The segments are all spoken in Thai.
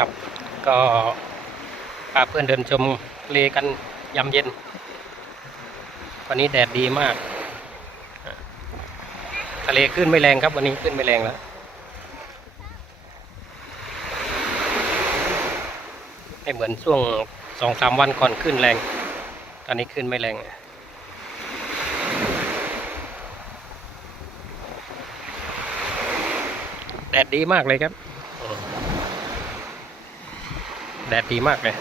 ครับก็พาเพื่อนเดินชมทะเลกันยามเย็นวันนี้แดดดีมากทะเลขึ้นไม่แรงครับวันนี้ขึ้นไม่แรงแล้วไม่เหมือนช่วง2-3 วันก่อนขึ้นแรงตอนนี้ขึ้นไม่แรงแดดดีมากเลยครับแดดดีมากเลย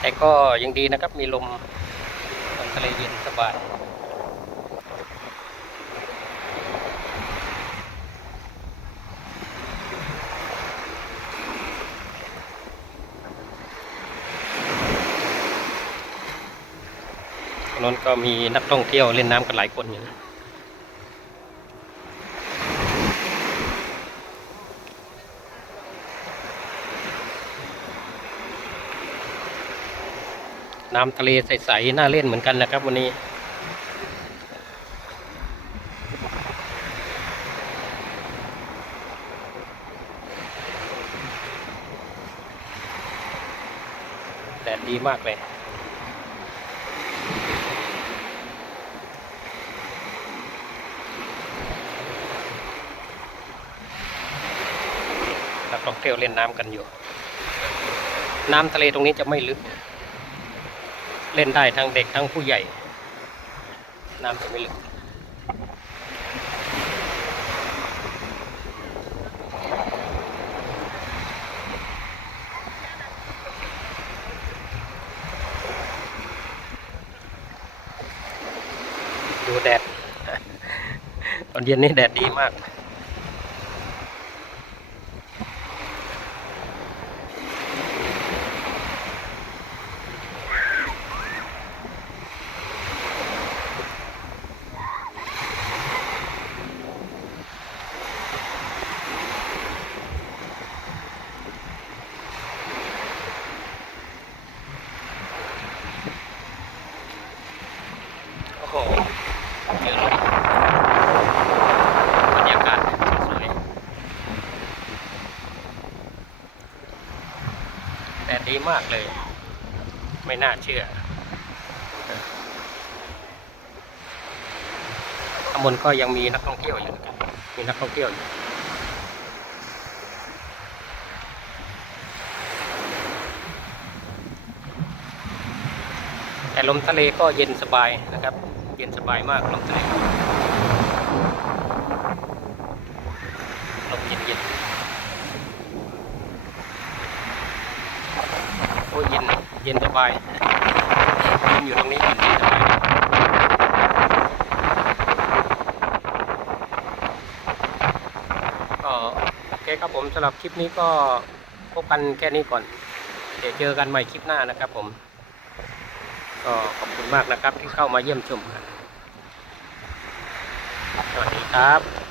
แต่ก็ยังดีนะครับมีลมทะเลเย็นสบายตรงนั้นก็มีนักท่องเที่ยวเล่นน้ำกันหลายคนอยู่นะน้ำทะเลใสๆน่าเล่นเหมือนกันนะครับวันนี้แดดดีมากเลยนักท่องเที่ยวเล่นน้ำกันอยู่น้ำทะเลตรงนี้จะไม่ลึกเล่นได้ทั้งเด็กทั้งผู้ใหญ่น้ำจะไม่ลึกดูแดดตอนเย็นนี่แดดดีมากโอ้โหเยอะเลยบรรยากาศสวยแดดดีมากเลยไม่น่าเชื่อข้างบนก็ยังมีนักท่องเที่ยวอยู่นะครับมีนักท่องเที่ยวอยู่แต่ลมทะเลก็เย็นสบายนะครับเย็นสบายมากลมทะเลลมเย็นโอ้ยเย็นสบายยืนอยู่ตรงนี้เย็นสบายก็โอเคครับผมสำหรับคลิปนี้ก็พบกันแค่นี้ก่อนเดี๋ยวเจอกันใหม่คลิปหน้านะครับผมก็ขอบคุณมากนะครับที่เข้ามาเยี่ยมชมกันสวัสดีครับ